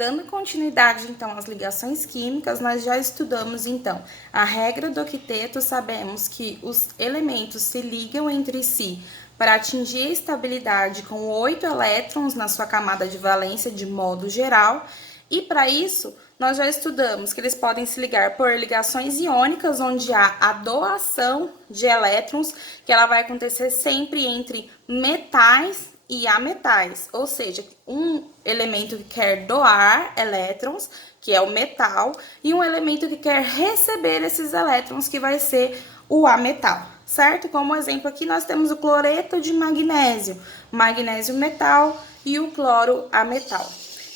Dando continuidade, então, às ligações químicas, nós já estudamos, então, a regra do octeto. Sabemos que os elementos se ligam entre si para atingir a estabilidade com 8 elétrons na sua camada de valência de modo geral. E para isso, nós já estudamos que eles podem se ligar por ligações iônicas, onde há a doação de elétrons, que ela vai acontecer sempre entre metais e ametais, ou seja, um elemento que quer doar elétrons, que é o metal, e um elemento que quer receber esses elétrons, que vai ser o ametal, certo? Como exemplo aqui, nós temos o cloreto de magnésio, magnésio metal e o cloro ametal.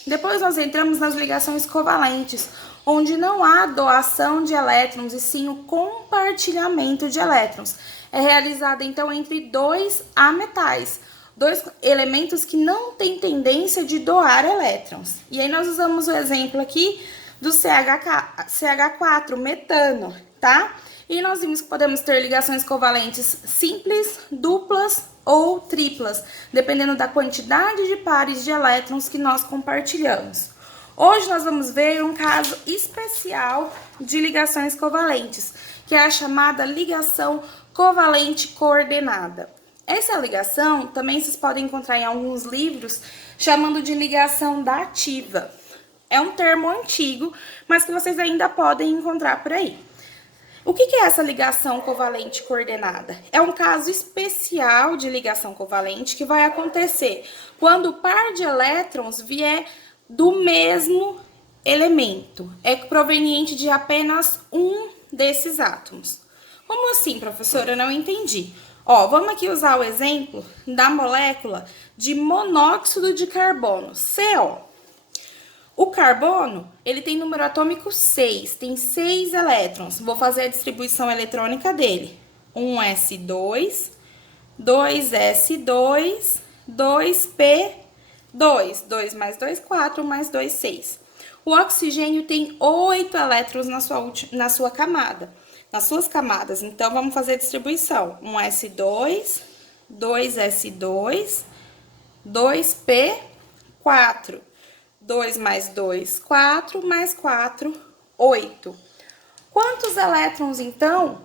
Depois nós entramos nas ligações covalentes, onde não há doação de elétrons, e sim o compartilhamento de elétrons. É realizada, então, entre dois ametais, dois elementos que não têm tendência de doar elétrons. E aí nós usamos o exemplo aqui do CH4, metano, tá? E nós vimos que podemos ter ligações covalentes simples, duplas ou triplas, dependendo da quantidade de pares de elétrons que nós compartilhamos. Hoje nós vamos ver um caso especial de ligações covalentes, que é a chamada ligação covalente coordenada. Essa ligação também vocês podem encontrar em alguns livros, chamando de ligação dativa. É um termo antigo, mas que vocês ainda podem encontrar por aí. O que é essa ligação covalente coordenada? É um caso especial de ligação covalente que vai acontecer quando o par de elétrons vier do mesmo elemento. É proveniente de apenas um desses átomos. Como assim, professora? Eu não entendi. Ó, vamos aqui usar o exemplo da molécula de monóxido de carbono, CO. O carbono, ele tem número atômico 6, tem 6 elétrons. Vou fazer a distribuição eletrônica dele. 1s2, 2s2, 2p2, 2 mais 2, 4, mais 2, 6. O oxigênio tem 8 elétrons na sua camada, nas suas camadas. Então, vamos fazer a distribuição. 1s2, 2s2, 2p4. 2 mais 2, 4, mais 4, 8. Quantos elétrons, então,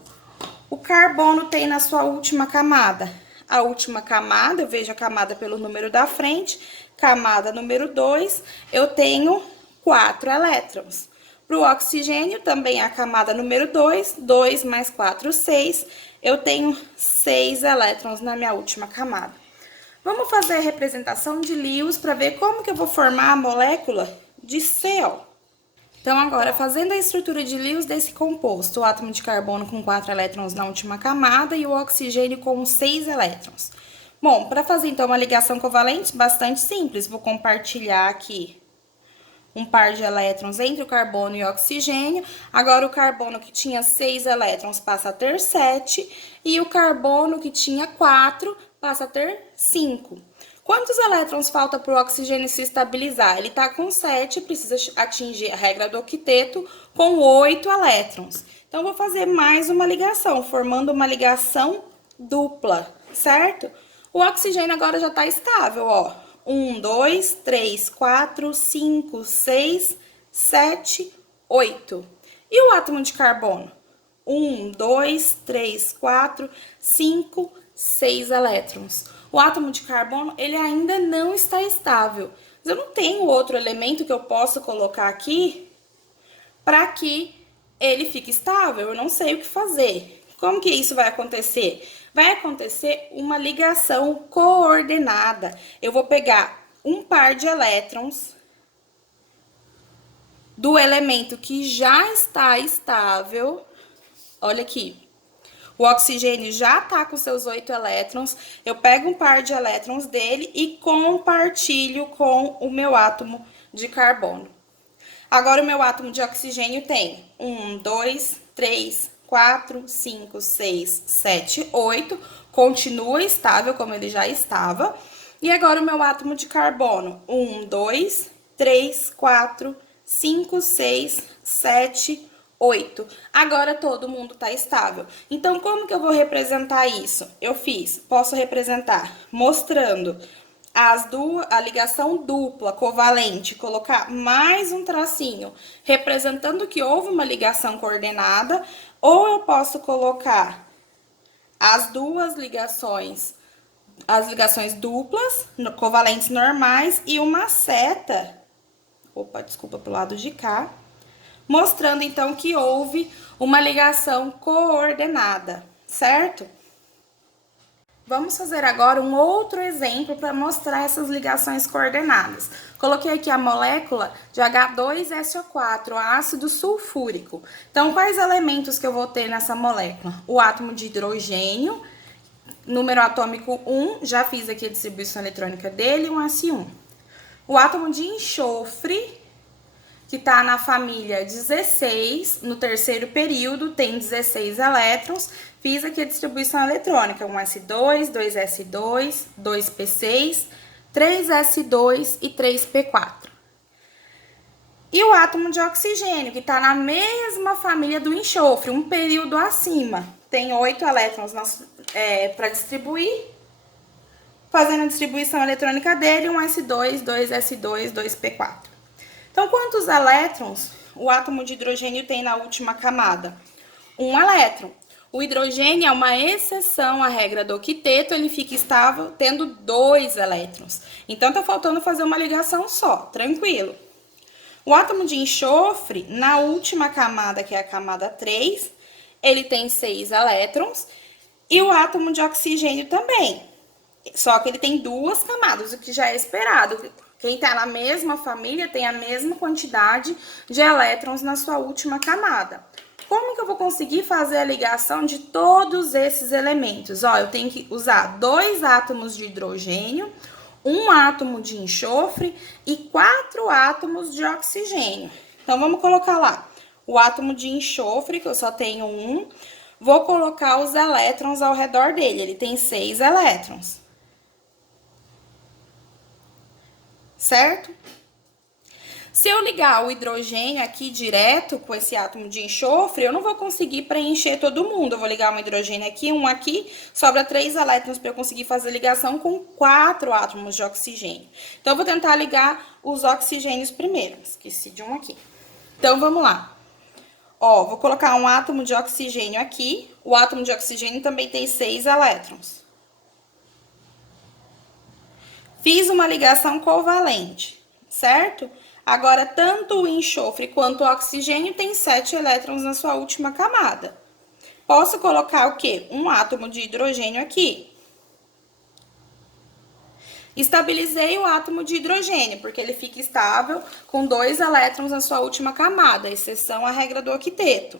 o carbono tem na sua última camada? A última camada, eu vejo a camada pelo número da frente, camada número 2, eu tenho 4 elétrons. Para o oxigênio, também a camada número 2, 2 mais 4, 6, eu tenho 6 elétrons na minha última camada. Vamos fazer a representação de Lewis para ver como que eu vou formar a molécula de CO. Então, agora, fazendo a estrutura de Lewis desse composto, o átomo de carbono com 4 elétrons na última camada e o oxigênio com 6 elétrons. Bom, para fazer, então, uma ligação covalente, bastante simples. Vou compartilhar aqui um par de elétrons entre o carbono e o oxigênio. Agora, o carbono que tinha 6 elétrons passa a ter 7, e o carbono que tinha 4 passa a ter 5. Quantos elétrons falta para o oxigênio se estabilizar? Ele está com 7, precisa atingir a regra do octeto com 8 elétrons. Então, vou fazer mais uma ligação, formando uma ligação dupla, certo? O oxigênio agora já está estável, ó. 1, 2, 3, 4, 5, 6, 7, 8. E o átomo de carbono? 1, 2, 3, 4, 5, 6 elétrons. O átomo de carbono, ele ainda não está estável. Mas eu não tenho outro elemento que eu possa colocar aqui para que ele fique estável. Eu não sei o que fazer. Como que isso vai acontecer? Vai acontecer uma ligação coordenada. Eu vou pegar um par de elétrons do elemento que já está estável. Olha aqui. O oxigênio já está com seus 8 elétrons. Eu pego um par de elétrons dele e compartilho com o meu átomo de carbono. Agora, o meu átomo de oxigênio tem 1, 2, 3, 4, 5, 6, 7, 8. Continua estável, como ele já estava. E agora, o meu átomo de carbono. 1, 2, 3, 4, 5, 6, 7, 8. Agora, todo mundo está estável. Então, como que eu vou representar isso? Posso representar mostrando a ligação dupla covalente, colocar mais um tracinho representando que houve uma ligação coordenada, ou eu posso colocar as ligações duplas, covalentes normais e uma seta, desculpa, pro lado de cá, mostrando então que houve uma ligação coordenada, certo? Vamos fazer agora um outro exemplo para mostrar essas ligações coordenadas. Coloquei aqui a molécula de H2SO4, ácido sulfúrico. Então, quais elementos que eu vou ter nessa molécula? O átomo de hidrogênio, número atômico 1, já fiz aqui a distribuição eletrônica dele, um S1. O átomo de enxofre, que está na família 16, no terceiro período, tem 16 elétrons. Fiz aqui a distribuição eletrônica, um S2, 2S2, 2P6, 3S2 e 3P4. E o átomo de oxigênio, que está na mesma família do enxofre, um período acima. Tem 8 elétrons para distribuir. Fazendo a distribuição eletrônica dele, um S2, 2S2, 2P4. Então, quantos elétrons o átomo de hidrogênio tem na última camada? Um elétron. O hidrogênio é uma exceção à regra do octeto, ele fica estável tendo 2 elétrons. Então, tá faltando fazer uma ligação só, tranquilo. O átomo de enxofre, na última camada, que é a camada 3, ele tem 6 elétrons. E o átomo de oxigênio também. Só que ele tem 2 camadas, o que já é esperado. Quem está na mesma família tem a mesma quantidade de elétrons na sua última camada. Como que eu vou conseguir fazer a ligação de todos esses elementos? Ó, eu tenho que usar 2 átomos de hidrogênio, 1 átomo de enxofre e 4 átomos de oxigênio. Então, vamos colocar lá o átomo de enxofre, que eu só tenho 1. Vou colocar os elétrons ao redor dele, ele tem 6 elétrons. Certo? Se eu ligar o hidrogênio aqui direto com esse átomo de enxofre, eu não vou conseguir preencher todo mundo. Eu vou ligar um hidrogênio aqui, um aqui, sobra 3 elétrons para eu conseguir fazer ligação com 4 átomos de oxigênio. Então, eu vou tentar ligar os oxigênios primeiro. Esqueci de um aqui. Então, vamos lá. Ó, vou colocar um átomo de oxigênio aqui. O átomo de oxigênio também tem 6 elétrons. Fiz uma ligação covalente, certo? Agora, tanto o enxofre quanto o oxigênio tem 7 elétrons na sua última camada. Posso colocar o quê? Um átomo de hidrogênio aqui. Estabilizei o átomo de hidrogênio, porque ele fica estável com 2 elétrons na sua última camada, exceção à regra do octeto,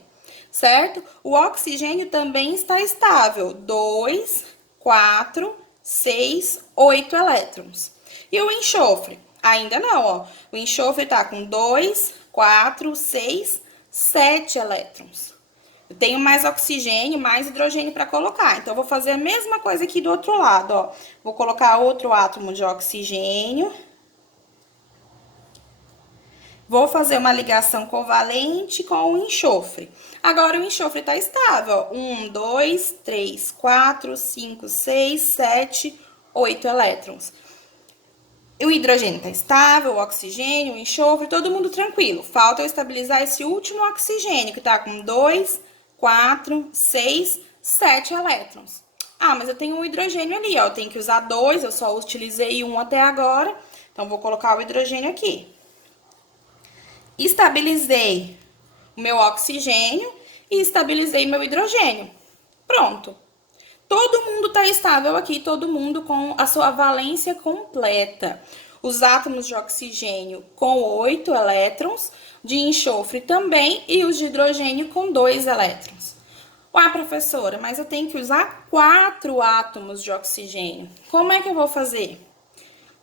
certo? O oxigênio também está estável, 2, 4, 6, 8 elétrons. E o enxofre? Ainda não, ó. O enxofre tá com 2, 4, 6, 7 elétrons. Eu tenho mais oxigênio, mais hidrogênio para colocar. Então, eu vou fazer a mesma coisa aqui do outro lado, ó. Vou colocar outro átomo de oxigênio. Vou fazer uma ligação covalente com o enxofre. Agora, o enxofre está estável. 1, 2, 3, 4, 5, 6, 7, 8 elétrons. O hidrogênio está estável, o oxigênio, o enxofre, todo mundo tranquilo. Falta eu estabilizar esse último oxigênio, que está com 2, 4, 6, 7 elétrons. Ah, mas eu tenho um hidrogênio ali, ó. Eu tenho que usar 2, eu só utilizei 1 até agora. Então, vou colocar o hidrogênio aqui. Estabilizei o meu oxigênio e estabilizei meu hidrogênio. Pronto. Todo mundo está estável aqui, todo mundo com a sua valência completa. Os átomos de oxigênio com 8 elétrons, de enxofre também, e os de hidrogênio com 2 elétrons. Ué, professora, mas eu tenho que usar 4 átomos de oxigênio. Como é que eu vou fazer?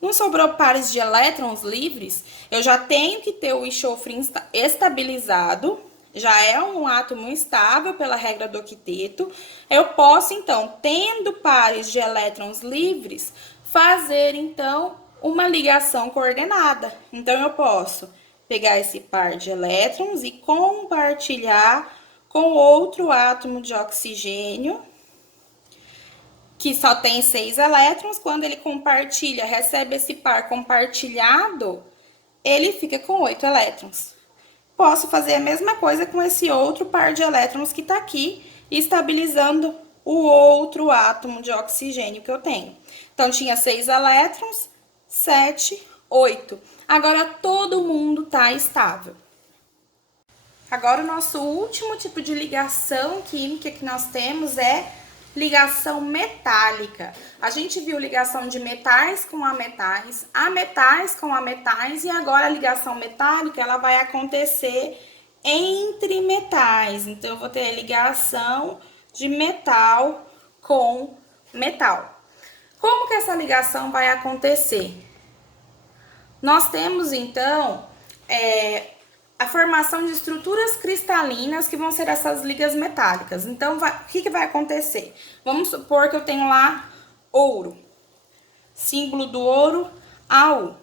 Não sobrou pares de elétrons livres? Eu já tenho que ter o enxofre estabilizado, já é um átomo estável pela regra do octeto. Eu posso, então, tendo pares de elétrons livres, fazer, então, uma ligação coordenada. Então, eu posso pegar esse par de elétrons e compartilhar com outro átomo de oxigênio que só tem 6 elétrons, quando ele compartilha, recebe esse par compartilhado, ele fica com 8 elétrons. Posso fazer a mesma coisa com esse outro par de elétrons que está aqui, estabilizando o outro átomo de oxigênio que eu tenho. Então, tinha 6 elétrons, 7, 8. Agora, todo mundo está estável. Agora, o nosso último tipo de ligação química que nós temos é ligação metálica. A gente viu ligação de metais com ametais com ametais, e agora a ligação metálica, ela vai acontecer entre metais. Então, eu vou ter a ligação de metal com metal. Como que essa ligação vai acontecer? Nós temos, então, a formação de estruturas cristalinas que vão ser essas ligas metálicas. Então, o que vai acontecer? Vamos supor que eu tenho lá ouro. Símbolo do ouro, AU.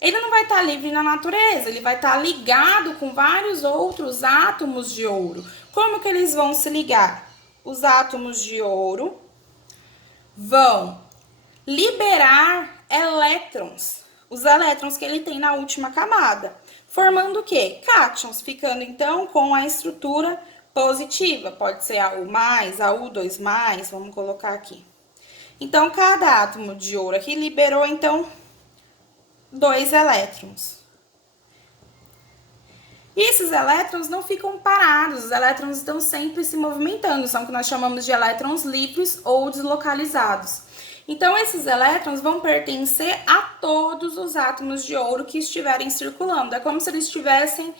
Ele não vai estar livre na natureza, ele vai estar ligado com vários outros átomos de ouro. Como que eles vão se ligar? Os átomos de ouro vão liberar elétrons, os elétrons que ele tem na última camada, formando o quê? Cátions, ficando então com a estrutura positiva. Pode ser AU+, AU2+, vamos colocar aqui. Então, cada átomo de ouro aqui liberou, então, 2 elétrons. E esses elétrons não ficam parados, os elétrons estão sempre se movimentando, são o que nós chamamos de elétrons livres ou deslocalizados. Então, esses elétrons vão pertencer a todos os átomos de ouro que estiverem circulando. É como se eles estivessem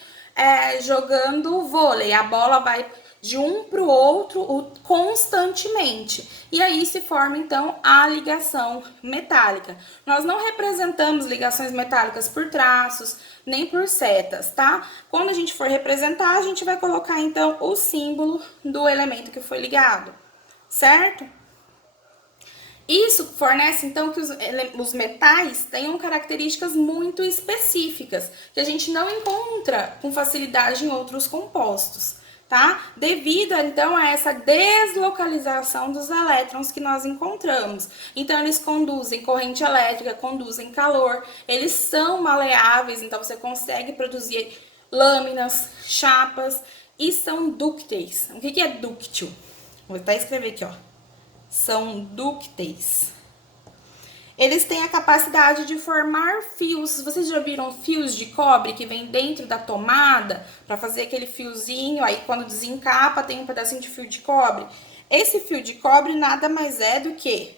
jogando vôlei, a bola vai de um para o outro constantemente. E aí se forma, então, a ligação metálica. Nós não representamos ligações metálicas por traços, nem por setas, tá? Quando a gente for representar, a gente vai colocar, então, o símbolo do elemento que foi ligado, certo? Isso fornece, então, que os metais tenham características muito específicas, que a gente não encontra com facilidade em outros compostos, tá? Devido, então, a essa deslocalização dos elétrons que nós encontramos. Então, eles conduzem corrente elétrica, conduzem calor, eles são maleáveis, então você consegue produzir lâminas, chapas, e são dúcteis. O que é dúctil? Vou até escrever aqui, ó. São dúcteis. Eles têm a capacidade de formar fios. Vocês já viram fios de cobre que vem dentro da tomada para fazer aquele fiozinho? Aí quando desencapa tem um pedacinho de fio de cobre. Esse fio de cobre nada mais é do que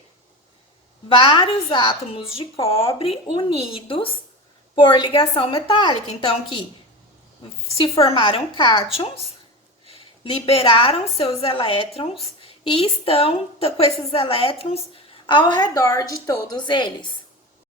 vários átomos de cobre unidos por ligação metálica. Então, que se formaram cátions, liberaram seus elétrons e estão com esses elétrons ao redor de todos eles.